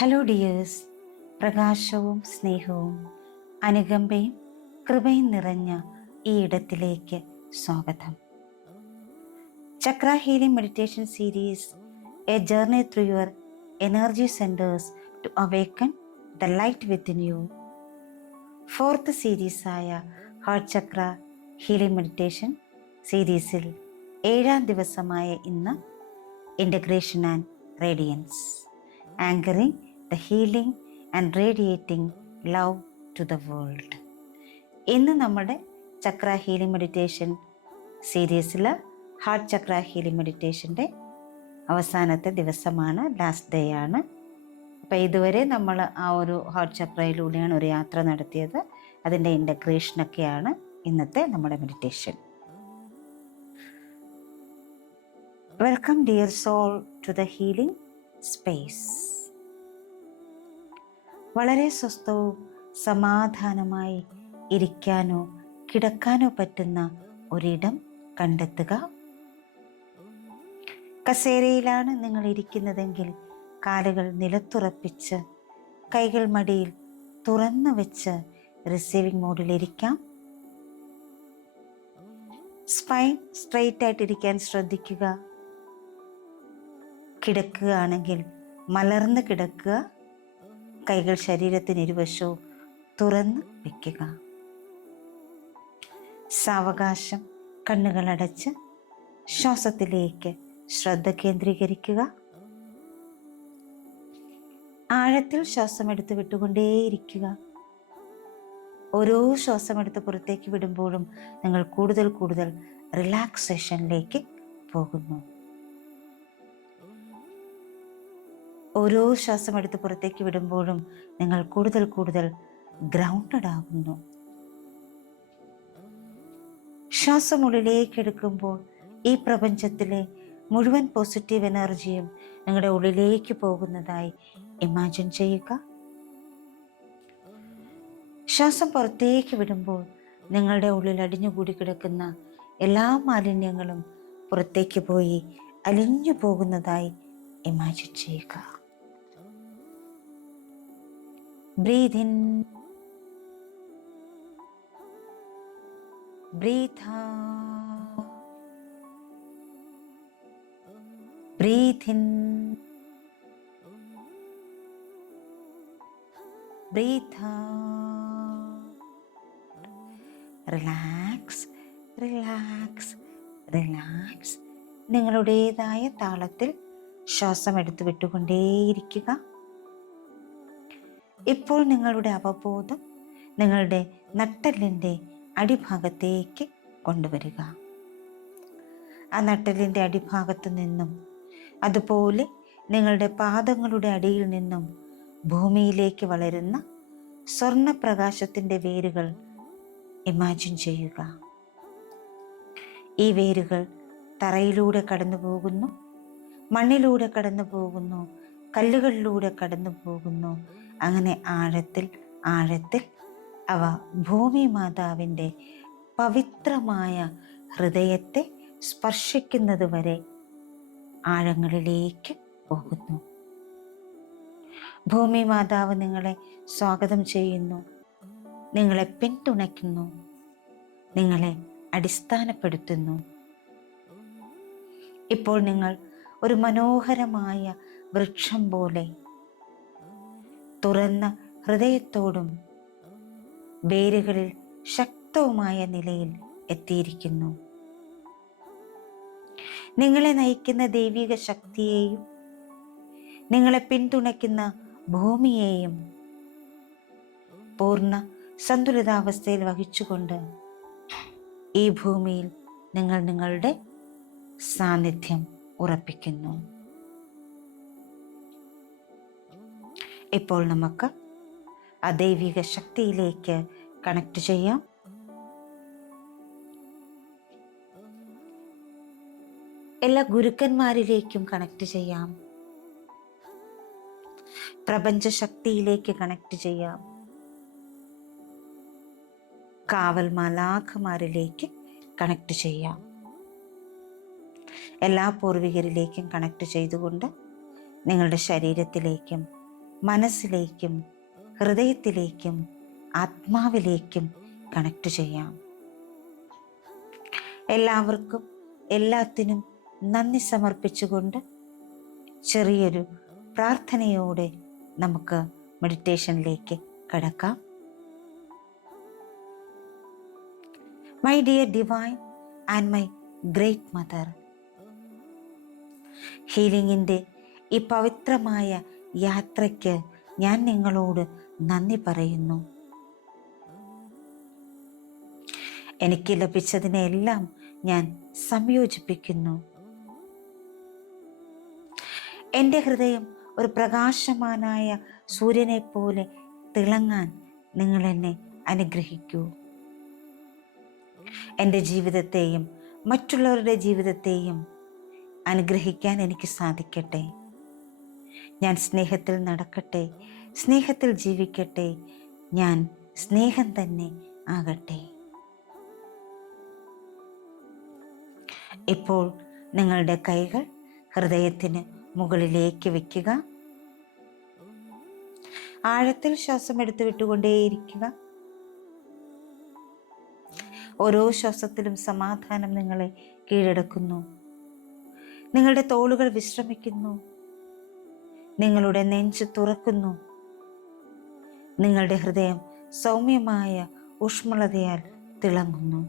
Hello dears, പ്രകാശവും സ്നേഹവും അനുകമ്പയും കൃപയും നിറഞ്ഞ ഈ ഇടത്തിലേക്ക് സ്വാഗതം. Chakra healing meditation series, a journey through your energy centres to awaken the light within you. Fourth സീരീസായ ഹാർട്ട് ചക്ര ഹീലിംഗ് മെഡിറ്റേഷൻ സീരീസിൽ 7ാം ദിവസമായ ഇന്ന് integration and radiance, anchoring the healing and radiating love to the world. ഇന്ന് നമ്മുടെ ചക്ര healing meditation സീരീസിൽ heart chakra healing മെഡിറ്റേഷൻ്റെ അവസാനത്തെ ദിവസമാണ്, ലാസ്റ്റ് ഡേ ആണ്. അപ്പോൾ ഇതുവരെ നമ്മൾ ആ ഒരു ഹാർട്ട് ചക്രയിലൂടെയാണ് ഒരു യാത്ര നടത്തിയത്. അതിൻ്റെ ഇൻ്റഗ്രേഷനൊക്കെയാണ് ഇന്നത്തെ നമ്മുടെ meditation. Welcome dear soul to the healing space. വളരെ സ്വസ്ഥവും സമാധാനമായി ഇരിക്കാനോ കിടക്കാനോ പറ്റുന്ന ഒരിടം കണ്ടെത്തുക. കസേരയിലാണ് നിങ്ങൾ ഇരിക്കുന്നതെങ്കിൽ കാലുകൾ നിലത്തുറപ്പിച്ച് കൈകൾ മടിയിൽ തുറന്നു വെച്ച് റിസീവിംഗ് മോഡിലിരിക്കാം. സ്പൈൻ സ്ട്രെയിറ്റ് ആയിട്ടിരിക്കാൻ ശ്രദ്ധിക്കുക. കിടക്കുകയാണെങ്കിൽ മലർന്ന് കിടക്കുക. കൈകൾ ശരീരത്തിന് ഇരുവശവും തുറന്ന് വയ്ക്കുക. സാവകാശം കണ്ണുകളടച്ച് ശ്വാസത്തിലേക്ക് ശ്രദ്ധ കേന്ദ്രീകരിക്കുക. ആഴത്തിൽ ശ്വാസമെടുത്ത് വിട്ടുകൊണ്ടേയിരിക്കുക. ഓരോ ശ്വാസമെടുത്ത് പുറത്തേക്ക് വിടുമ്പോഴും നിങ്ങൾ കൂടുതൽ കൂടുതൽ റിലാക്സേഷനിലേക്ക് പോകുന്നു. ഓരോ ശ്വാസം എടുത്ത് പുറത്തേക്ക് വിടുമ്പോഴും നിങ്ങൾ കൂടുതൽ കൂടുതൽ ഗ്രൗണ്ടഡ് ആകുന്നു. ശ്വാസം ഉള്ളിലേക്ക് എടുക്കുമ്പോൾ ഈ പ്രപഞ്ചത്തിലെ മുഴുവൻ പോസിറ്റീവ് എനർജിയും നിങ്ങളുടെ ഉള്ളിലേക്ക് പോകുന്നതായി ഇമാജിൻ ചെയ്യുക. ശ്വാസം പുറത്തേക്ക് വിടുമ്പോൾ നിങ്ങളുടെ ഉള്ളിൽ അടിഞ്ഞുകൂടി കിടക്കുന്ന എല്ലാ മാലിന്യങ്ങളും പുറത്തേക്ക് പോയി അലിഞ്ഞു പോകുന്നതായി ഇമാജിൻ ചെയ്യുക. Breathe in, breathe out, breathe in, breathe out. Relax, relax, relax. നിങ്ങളുടേതായ താളത്തിൽ ശ്വാസം എടുത്തു വിട്ടുകൊണ്ടേയിരിക്കുക. ഇപ്പോൾ നിങ്ങളുടെ അവബോധം നിങ്ങളുടെ നട്ടെല്ലിൻ്റെ അടിഭാഗത്തേക്ക് കൊണ്ടുവരിക. ആ നട്ടെല്ലിൻ്റെ അടിഭാഗത്തു നിന്നും അതുപോലെ നിങ്ങളുടെ പാദങ്ങളുടെ അടിയിൽ നിന്നും ഭൂമിയിലേക്ക് വളരുന്ന സ്വർണ്ണപ്രകാശത്തിൻ്റെ വേരുകൾ ഇമാജിൻ ചെയ്യുക. ഈ വേരുകൾ തറയിലൂടെ കടന്നു പോകുന്നു, മണ്ണിലൂടെ കടന്നു പോകുന്നു, കല്ലുകളിലൂടെ കടന്നു പോകുന്നു. അങ്ങനെ ആഴത്തിൽ ആഴത്തിൽ അവ ഭൂമി മാതാവിൻ്റെ പവിത്രമായ ഹൃദയത്തെ സ്പർശിക്കുന്നത് വരെ ആഴങ്ങളിലേക്ക് പോകുന്നു. ഭൂമി മാതാവ് നിങ്ങളെ സ്വാഗതം ചെയ്യുന്നു, നിങ്ങളെ പിന്തുണയ്ക്കുന്നു, നിങ്ങളെ അടിസ്ഥാനപ്പെടുത്തുന്നു. ഇപ്പോൾ നിങ്ങൾ ഒരു മനോഹരമായ വൃക്ഷം പോലെ തുറന്ന ഹൃദയത്തോടും വേരുകളിൽ ശക്തവുമായ നിലയിൽ എത്തിയിരിക്കുന്നു. നിങ്ങളെ നയിക്കുന്ന ദൈവിക ശക്തിയെയും നിങ്ങളെ പിന്തുണയ്ക്കുന്ന ഭൂമിയെയും പൂർണ്ണ സന്തുലിതാവസ്ഥയിൽ വഹിച്ചുകൊണ്ട് ഈ ഭൂമിയിൽ നിങ്ങൾ നിങ്ങളുടെ സാന്നിധ്യം ഉറപ്പിക്കുന്നു. ഇപ്പോൾ നമുക്ക് ആ ദൈവിക ശക്തിയിലേക്ക് കണക്ട് ചെയ്യാം. എല്ലാ ഗുരുക്കന്മാരിലേക്കും കണക്ട് ചെയ്യാം. പ്രപഞ്ച ശക്തിയിലേക്ക് കണക്ട് ചെയ്യാം. കാവൽ മാലാഖമാരിലേക്ക് കണക്ട് ചെയ്യാം. എല്ലാ പൂർവികരിലേക്കും കണക്ട് ചെയ്തുകൊണ്ട് നിങ്ങളുടെ ശരീരത്തിലേക്കും മനസ്സിലേക്കും ഹൃദയത്തിലേക്കും ആത്മാവിലേക്കും കണക്ട് ചെയ്യാം. എല്ലാവർക്കും എല്ലാത്തിനും നന്ദി സമർപ്പിച്ചുകൊണ്ട് ചെറിയൊരു പ്രാർത്ഥനയോടെ നമുക്ക് മെഡിറ്റേഷനിലേക്ക് കടക്കാം. My dear divine and my great mother, ഹീലിംഗിൻ്റെ ഈ പവിത്രമായ യാത്രയ്ക്ക് ഞാൻ നിങ്ങളോട് നന്ദി പറയുന്നു. എനിക്ക് ലഭിച്ചതിനെല്ലാം ഞാൻ സംയോജിപ്പിക്കുന്നു. എൻ്റെ ഹൃദയം ഒരു പ്രകാശമാനായ സൂര്യനെ പോലെ തിളങ്ങാൻ നിങ്ങൾ എന്നെ അനുഗ്രഹിക്കൂ. എൻ്റെ ജീവിതത്തെയും മറ്റുള്ളവരുടെ ജീവിതത്തെയും അനുഗ്രഹിക്കാൻ എനിക്ക് സാധിക്കട്ടെ. ഞാൻ സ്നേഹത്തിൽ നടക്കട്ടെ, സ്നേഹത്തിൽ ജീവിക്കട്ടെ, ഞാൻ സ്നേഹം തന്നെ ആകട്ടെ. ഇപ്പോൾ നിങ്ങളുടെ കൈകൾ ഹൃദയത്തിന് മുകളിലേക്ക് വയ്ക്കുക. ആഴത്തിൽ ശ്വാസം എടുത്തു വിട്ടുകൊണ്ടേയിരിക്കുക. ഓരോ ശ്വാസത്തിലും സമാധാനം നിങ്ങളെ കീഴടക്കുന്നു. നിങ്ങളുടെ തോളുകൾ വിശ്രമിക്കുന്നു. നിങ്ങളുടെ നെഞ്ച് തുറക്കുന്നു. നിങ്ങളുടെ ഹൃദയം സൗമ്യമായ ഊഷ്മളതയാൽ തിളങ്ങുന്നു.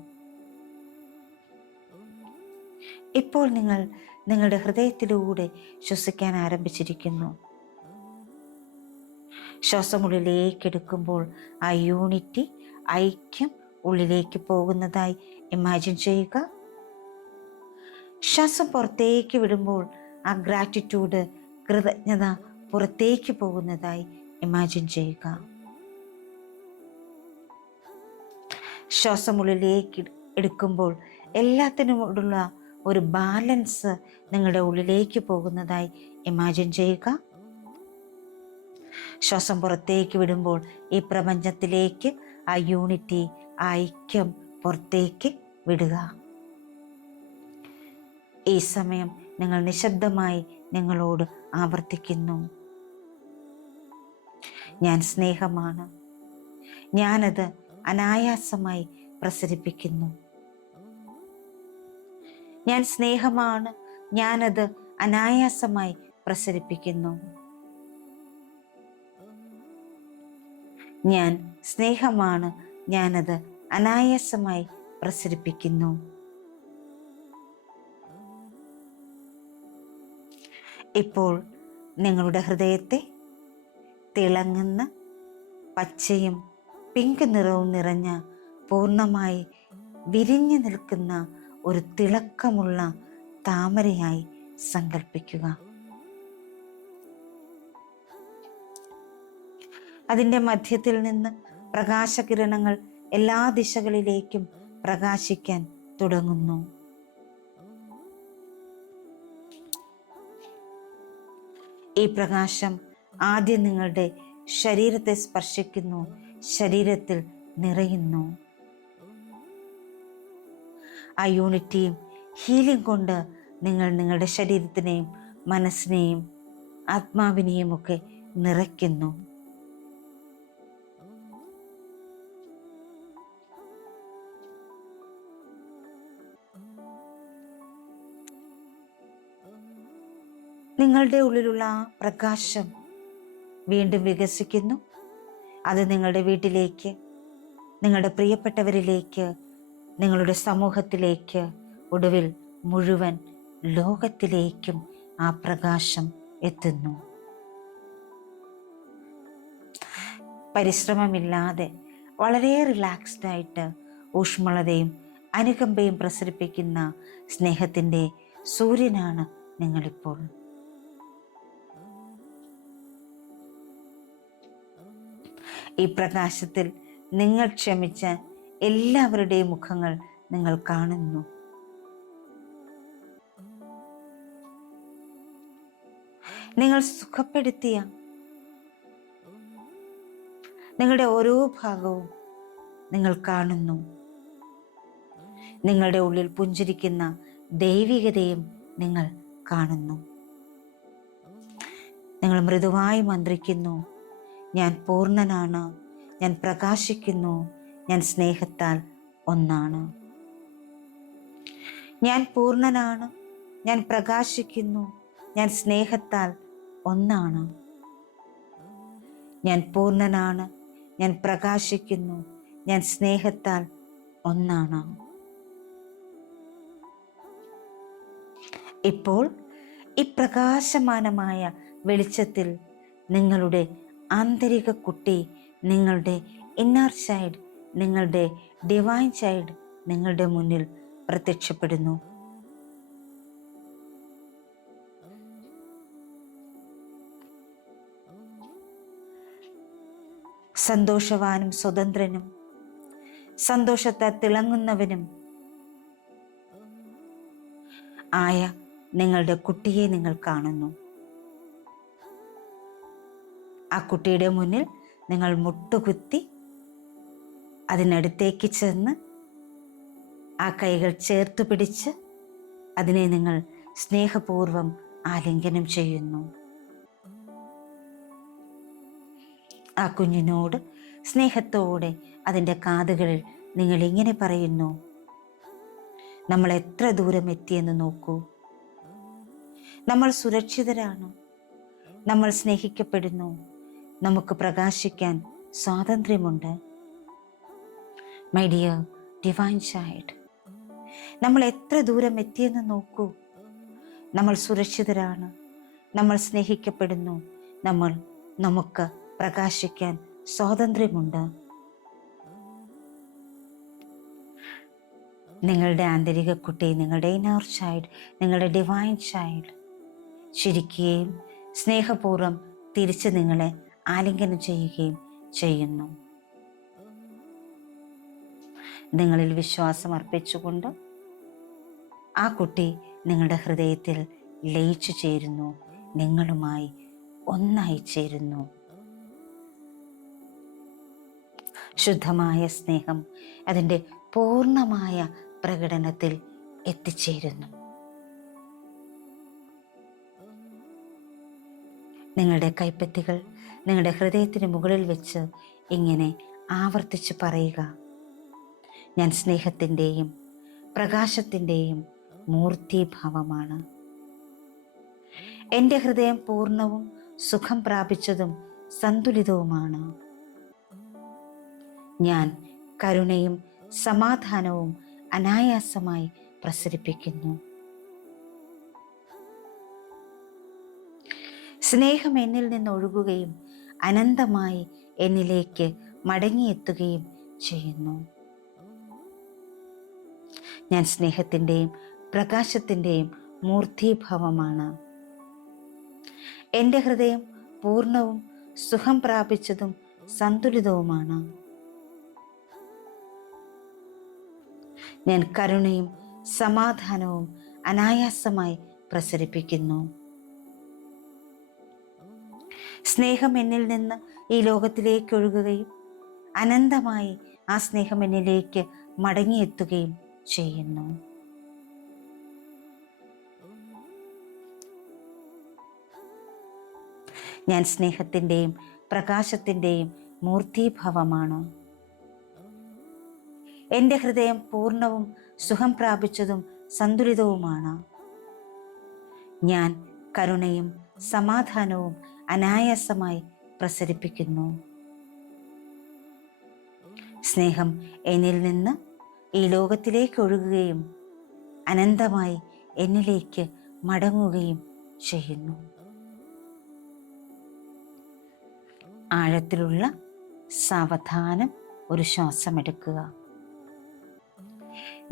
ഇപ്പോൾ നിങ്ങൾ നിങ്ങളുടെ ഹൃദയത്തിലൂടെ ശ്വസിക്കാൻ ആരംഭിച്ചിരിക്കുന്നു. ശ്വാസം ഉള്ളിലേക്ക് എടുക്കുമ്പോൾ ആ യൂണിറ്റി, ഐക്യം ഉള്ളിലേക്ക് പോകുന്നതായി ഇമാജിൻ ചെയ്യുക. ശ്വാസം പുറത്തേക്ക് വിടുമ്പോൾ ആ ഗ്രാറ്റിറ്റ്യൂഡ്, കൃതജ്ഞത പുറത്തേക്ക് പോകുന്നതായി ഇമാജിൻ ചെയ്യുക. ശ്വാസം ഉള്ളിലേക്ക് എടുക്കുമ്പോൾ എല്ലാത്തിനുമുള്ള ഒരു ബാലൻസ് നിങ്ങളുടെ ഉള്ളിലേക്ക് പോകുന്നതായി ഇമാജിൻ ചെയ്യുക. ശ്വാസം പുറത്തേക്ക് വിടുമ്പോൾ ഈ പ്രപഞ്ചത്തിലേക്ക് ആ യൂണിറ്റി, ആ ഐക്യം പുറത്തേക്ക് വിടുക. ഈ സമയം നിങ്ങൾ നിശബ്ദമായി നിങ്ങളോട് ആവർത്തിക്കുന്നു, ഞാൻ സ്നേഹമാണ്. ഞാനത് അനായാസമായി പ്രസരിപ്പിക്കുന്നു. ഞാൻ സ്നേഹമാണ്. ഞാനത് അനായാസമായി പ്രസരിപ്പിക്കുന്നു. ഞാൻ സ്നേഹമാണ്. ഞാനത് അനായാസമായി പ്രസരിപ്പിക്കുന്നു. ഇപ്പോൾ നിങ്ങളുടെ ഹൃദയത്തെ തിളങ്ങുന്ന പച്ചയും പിങ്ക് നിറവും നിറഞ്ഞ, പൂർണ്ണമായി വിരിഞ്ഞു നിൽക്കുന്ന ഒരു തിളക്കമുള്ള താമരയായി സങ്കല്പിക്കുക. അതിൻ്റെ മധ്യത്തിൽ നിന്ന് പ്രകാശകിരണങ്ങൾ എല്ലാ ദിശകളിലേക്കും പ്രകാശിക്കാൻ തുടങ്ങുന്നു. ഈ പ്രകാശം ആദ്യം നിങ്ങളുടെ ശരീരത്തെ സ്പർശിക്കുന്നു, ശരീരത്തിൽ നിറയുന്നു. ആ യൂണിറ്റിയും ഹീലിംഗ് കൊണ്ട് നിങ്ങൾ നിങ്ങളുടെ ശരീരത്തിനെയും മനസ്സിനെയും ആത്മാവിനെയും ഒക്കെ നിറയ്ക്കുന്നു. നിങ്ങളുടെ ഉള്ളിലുള്ള ആ പ്രകാശം വീണ്ടും വികസിക്കുന്നു. അത് നിങ്ങളുടെ വീട്ടിലേക്ക്, നിങ്ങളുടെ പ്രിയപ്പെട്ടവരിലേക്ക്, നിങ്ങളുടെ സമൂഹത്തിലേക്ക്, ഒടുവിൽ മുഴുവൻ ലോകത്തിലേക്കും ആ പ്രകാശം എത്തുന്നു. പരിശ്രമമില്ലാതെ വളരെ റിലാക്സ്ഡ് ആയിട്ട് ഊഷ്മളതയും അനുകമ്പയും പ്രസരിപ്പിക്കുന്ന സ്നേഹത്തിൻ്റെ സൂര്യനാണ് നിങ്ങളിപ്പോൾ. ഈ പ്രകാശത്തിൽ നിങ്ങൾ ക്ഷമിച്ച എല്ലാവരുടെയും മുഖങ്ങൾ നിങ്ങൾ കാണുന്നു. നിങ്ങൾ സുഖപ്പെടുത്തിയ നിങ്ങളുടെ ഓരോ ഭാഗവും നിങ്ങൾ കാണുന്നു. നിങ്ങളുടെ ഉള്ളിൽ പുഞ്ചിരിക്കുന്ന ദൈവികതയും നിങ്ങൾ കാണുന്നു. നിങ്ങൾ മൃദുവായി മന്ത്രിക്കുന്നു, ഞാൻ പൂർണ്ണനാണ്, ഞാൻ പ്രകാശിക്കുന്നു, ഞാൻ സ്നേഹത്താൽ ഒന്നാണ്. ഞാൻ പൂർണ്ണനാണ്, ഞാൻ പ്രകാശിക്കുന്നു, ഞാൻ സ്നേഹത്താൽ ഒന്നാണ്. ഞാൻ പൂർണ്ണനാണ്, ഞാൻ പ്രകാശിക്കുന്നു, ഞാൻ സ്നേഹത്താൽ ഒന്നാണ്. ഇപ്പോൾ ഈ പ്രകാശമാനമായ വെളിച്ചത്തിൽ നിങ്ങളുടെ ആന്തരിക കുട്ടി, നിങ്ങളുടെ ഇന്നർ ചൈൽഡ്, നിങ്ങളുടെ ഡിവൈൻ ചൈൽഡ് നിങ്ങളുടെ മുന്നിൽ പ്രത്യക്ഷപ്പെടുന്നു. സന്തോഷവാനും സ്വതന്ത്രനും സന്തോഷത്താൽ തിളങ്ങുന്നവനും ആയ നിങ്ങളുടെ കുട്ടിയെ നിങ്ങൾ കാണുന്നു. ആ കുട്ടിയുടെ മുന്നിൽ നിങ്ങൾ മുട്ടുകുത്തി അതിനടുത്തേക്ക് ചെന്ന് ആ കൈകൾ ചേർത്ത് പിടിച്ച് അതിനെ നിങ്ങൾ സ്നേഹപൂർവം ആലിംഗനം ചെയ്യുന്നു. ആ കുഞ്ഞിനോട് സ്നേഹത്തോടെ അതിൻ്റെ കാതുകളിൽ നിങ്ങൾ ഇങ്ങനെ പറയുന്നു, നമ്മൾ എത്ര ദൂരം എത്തിയെന്ന് നോക്കൂ, നമ്മൾ സുരക്ഷിതരാണ്, നമ്മൾ സ്നേഹിക്കപ്പെടുന്നു, നമുക്ക് പ്രകാശിക്കാൻ സ്വാതന്ത്ര്യമുണ്ട്. മൈ ഡിയർ ഡിവൈൻ ചൈൽഡ്, നമ്മൾ എത്ര ദൂരം എത്തിയെന്ന് നോക്കൂ, നമ്മൾ സുരക്ഷിതരാണ്, നമ്മൾ സ്നേഹിക്കപ്പെടുന്നു, നമുക്ക് പ്രകാശിക്കാൻ സ്വാതന്ത്ര്യമുണ്ട്. നിങ്ങളുടെ ആന്തരിക കുട്ടി, നിങ്ങളുടെ ഇന്നർ ചൈൽഡ്, നിങ്ങളുടെ ഡിവൈൻ ചൈൽഡ് ചിരിക്കുകയും സ്നേഹപൂർവ്വം തിരിച്ച് നിങ്ങളെ ആലിംഗനം ചെയ്യുകയും ചെയ്യുന്നു. നിങ്ങളിൽ വിശ്വാസം അർപ്പിച്ചുകൊണ്ട് ആ കുട്ടി നിങ്ങളുടെ ഹൃദയത്തിൽ ലയിച്ചു ചേരുന്നു, നിങ്ങളുമായി ഒന്നായി ചേരുന്നു. ശുദ്ധമായ സ്നേഹം അതിൻ്റെ പൂർണ്ണമായ പ്രകടനത്തിൽ എത്തിച്ചേരുന്നു. നിങ്ങളുടെ കൈപ്പത്തികൾ നിങ്ങളുടെ ഹൃദയത്തിന് മുകളിൽ വെച്ച് ഇങ്ങനെ ആവർത്തിച്ച് പറയുക, ഞാൻ സ്നേഹത്തിൻ്റെയും പ്രകാശത്തിൻ്റെയും മൂർത്തീഭാവമാണ്. എൻ്റെ ഹൃദയം പൂർണ്ണവും സുഖം പ്രാപിച്ചതും സന്തുലിതവുമാണ്. ഞാൻ കരുണയും സമാധാനവും അനായാസമായി പ്രസരിപ്പിക്കുന്നു. സ്നേഹം എന്നിൽ നിന്ന് ഒഴുകുകയും അനന്തമായി എന്നിലേക്ക് മടങ്ങിയെത്തുകയും ചെയ്യുന്നു. ഞാൻ സ്നേഹത്തിൻ്റെയും പ്രകാശത്തിൻ്റെയും മൂർത്തീഭാവമാണ്. എൻ്റെ ഹൃദയം പൂർണ്ണവും സുഖം പ്രാപിച്ചതും സന്തുലിതവുമാണ്. ഞാൻ കരുണയും സമാധാനവും അനായാസമായി പ്രസരിപ്പിക്കുന്നു. സ്നേഹം എന്നിൽ നിന്ന് ഈ ലോകത്തിലേക്ക് ഒഴുകുകയും അനന്തമായി ആ സ്നേഹം എന്നിലേക്ക് മടങ്ങിയെത്തുകയും ചെയ്യുന്നു. ഞാൻ സ്നേഹത്തിൻ്റെയും പ്രകാശത്തിൻ്റെയും മൂർത്തീഭാവമാണ്. എൻ്റെ ഹൃദയം പൂർണ്ണവും സുഖം പ്രാപിച്ചതും സന്തുലിതവുമാണ്. ഞാൻ കരുണയും സമാധാനവും അനായാസമായി പ്രസരിപ്പിക്കുന്നു. സ്നേഹം എന്നിൽ നിന്ന് ഈ ലോകത്തിലേക്ക് ഒഴുകുകയും അനന്തമായി എന്നിലേക്ക് മടങ്ങുകയും ചെയ്യുന്നു. ആഴത്തിലുള്ള സാവധാനം ഒരു ശ്വാസമെടുക്കുക.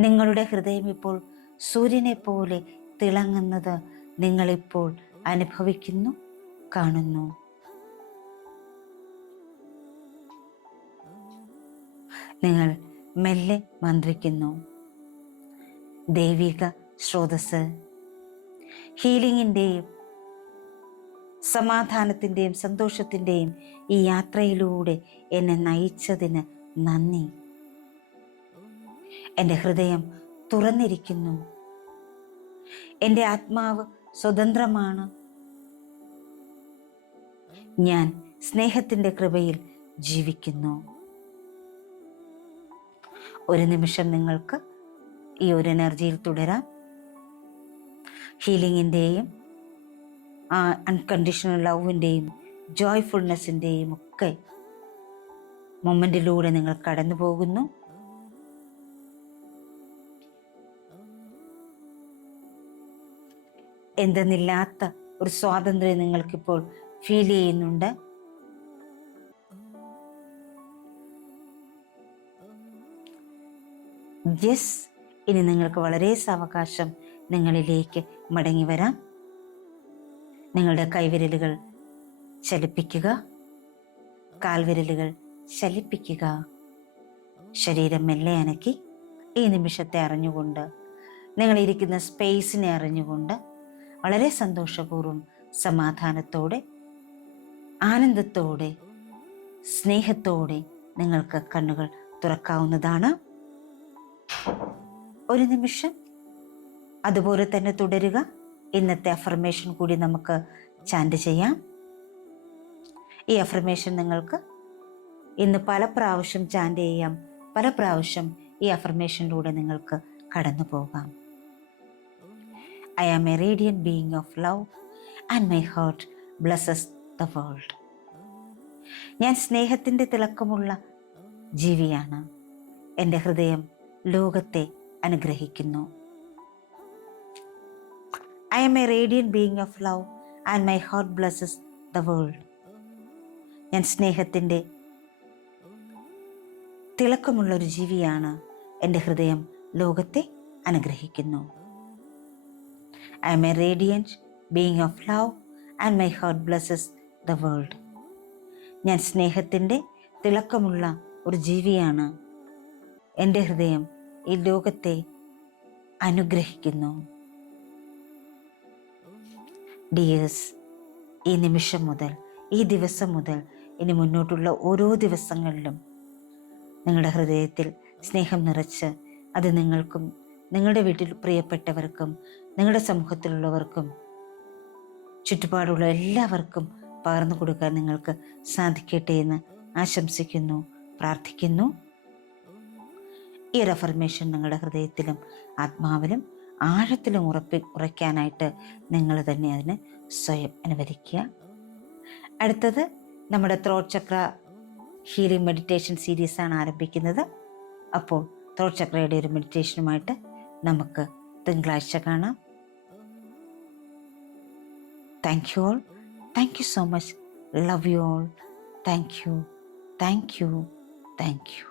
നിങ്ങളുടെ ഹൃദയം ഇപ്പോൾ സൂര്യനെ പോലെ തിളങ്ങുന്നത് നിങ്ങളിപ്പോൾ അനുഭവിക്കുന്നു, കാണുന്നു. നിങ്ങൾ മെല്ലെ മന്ത്രിക്കുന്നു, ദൈവിക സ്രോതസ് ഹീലിംഗിൻ്റെയും സമാധാനത്തിൻ്റെയും സന്തോഷത്തിൻ്റെയും ഈ യാത്രയിലൂടെ എന്നെ നയിച്ചതിന് നന്ദി. എൻ്റെ ഹൃദയം തുറന്നിരിക്കുന്നു. എൻ്റെ ആത്മാവ് സ്വതന്ത്രമാണ്. ഞാൻ സ്നേഹത്തിൻ്റെ കൃപയിൽ ജീവിക്കുന്നു. ഒരു നിമിഷം നിങ്ങൾക്ക് ഈ ഒരു എനർജിയിൽ തുടരാം. ഹീലിങ്ങിൻ്റെയും അൺകണ്ടീഷണൽ ലവിൻ്റെയും ജോയ്ഫുൾനെസ്സിൻ്റെയും ഒക്കെ മൊമെൻറ്റിലൂടെ നിങ്ങൾ കടന്നു പോകുന്നു. എന്തെന്നില്ലാത്ത ഒരു സ്വാതന്ത്ര്യം നിങ്ങൾക്കിപ്പോൾ ഫീൽ ചെയ്യുന്നുണ്ട്. യെസ്, ഇനി നിങ്ങൾക്ക് വളരെ സാവകാശം നിങ്ങളിലേക്ക് മടങ്ങി വരാം. നിങ്ങളുടെ കൈവിരലുകൾ ചലിപ്പിക്കുക, കാൽവിരലുകൾ ചലിപ്പിക്കുക. ശരീരം മെല്ലെ അനക്കി ഈ നിമിഷത്തെ അറിഞ്ഞുകൊണ്ട്, നിങ്ങളിരിക്കുന്ന സ്പേസിനെ അറിഞ്ഞുകൊണ്ട് വളരെ സന്തോഷപൂർവ്വം, സമാധാനത്തോടെ, ആനന്ദത്തോടെ, സ്നേഹത്തോടെ നിങ്ങൾക്ക് കണ്ണുകൾ തുറക്കാവുന്നതാണ്. ഒരു നിമിഷം അതുപോലെ തന്നെ തുടരുക. ഇന്നത്തെ അഫർമേഷൻ കൂടി നമുക്ക് ചാൻറ്റ് ചെയ്യാം. ഈ അഫർമേഷൻ നിങ്ങൾക്ക് ഇന്ന് പല പ്രാവശ്യം ചാൻറ്റ് ചെയ്യാം, പല പ്രാവശ്യം ഈ അഫർമേഷനിലൂടെ നിങ്ങൾക്ക് കടന്നു പോകാം. I am a radiant being of love and my heart blesses the world. ഞാൻ സ്നേഹത്തിൻ്റെ തിളക്കമുള്ള ജീവിയാണ്. എൻ്റെ ഹൃദയം ലോകത്തെ അനുഗ്രഹിക്കുന്നു. I am a radiant being of love and my heart blesses the world. ഞാൻ സ്നേഹത്തിൻ്റെ തിളക്കമുള്ളൊരു ജീവിയാണ്. എൻ്റെ ഹൃദയം ലോകത്തെ അനുഗ്രഹിക്കുന്നു. I am a radiant being of love and my heart blesses the world. ഞാൻ സ്നേഹത്തിൻ്റെ തിളക്കമുള്ള ഒരു ജീവിയാണ്. എൻ്റെ ഹൃദയം ഈ ലോകത്തെ അനുഗ്രഹിക്കുന്നു. ഡിയേഴ്സ്, ഈ നിമിഷം മുതൽ, ഈ ദിവസം മുതൽ, ഇനി മുന്നോട്ടുള്ള ഓരോ ദിവസങ്ങളിലും നിങ്ങളുടെ ഹൃദയത്തിൽ സ്നേഹം നിറച്ച് അത് നിങ്ങൾക്കും, നിങ്ങളുടെ വീട്ടിൽ പ്രിയപ്പെട്ടവർക്കും, നിങ്ങളുടെ സമൂഹത്തിലുള്ളവർക്കും, ചുറ്റുപാടുള്ള എല്ലാവർക്കും പകർന്നു കൊടുക്കാൻ നിങ്ങൾക്ക് സാധിക്കട്ടെ എന്ന് ആശംസിക്കുന്നു, പ്രാർത്ഥിക്കുന്നു. ഈ ഒരു അഫർമേഷൻ നിങ്ങളുടെ ഹൃദയത്തിലും ആത്മാവിലും ആഴത്തിലും ഉറയ്ക്കാനായിട്ട് നിങ്ങൾ തന്നെ അതിന് സ്വയം അനുവദിക്കുക. അടുത്തത് നമ്മുടെ ത്രോട്ട് ചക്ര ഹീലിംഗ് മെഡിറ്റേഷൻ സീരീസാണ് ആരംഭിക്കുന്നത്. അപ്പോൾ ത്രോട്ട് ചക്രയുടെ ഒരു മെഡിറ്റേഷനുമായിട്ട് നമുക്ക് തിങ്കളാഴ്ച കാണാം. Thank you all. Thank you so much. Love you all. Thank you. Thank you. Thank you.